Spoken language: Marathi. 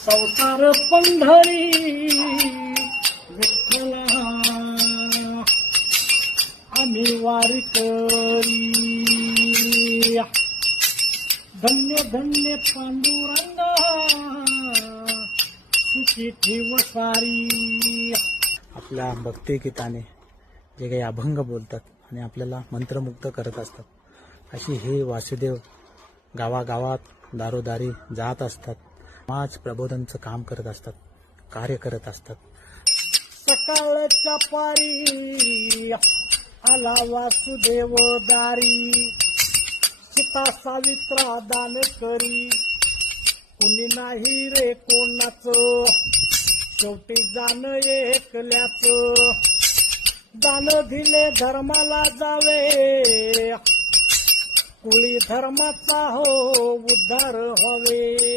संसार पंढरी विठ्ठला. आम्ही वारकरी. धन्य धन्य पांडुरंगा. सुखी ठेव सारी. आपल्या भक्ती गीताने जे काही अभंग बोलतात आणि आपल्याला मंत्रमुग्ध करत असतात अशी हे वासुदेव गावागावात दारोदारी जात असतात. समाज प्रबोधनचं काम करत असतात कार्य करत असतात. सकाळच्या पारी आला वासुदेव दारी. सीता सावित्रा दान करी. कुणी नाही रे कोणाच? शेवटी जाण एकल्याच. दान दिले धर्माला जावे. कुळी धर्माचा हो उद्धार व्हावे.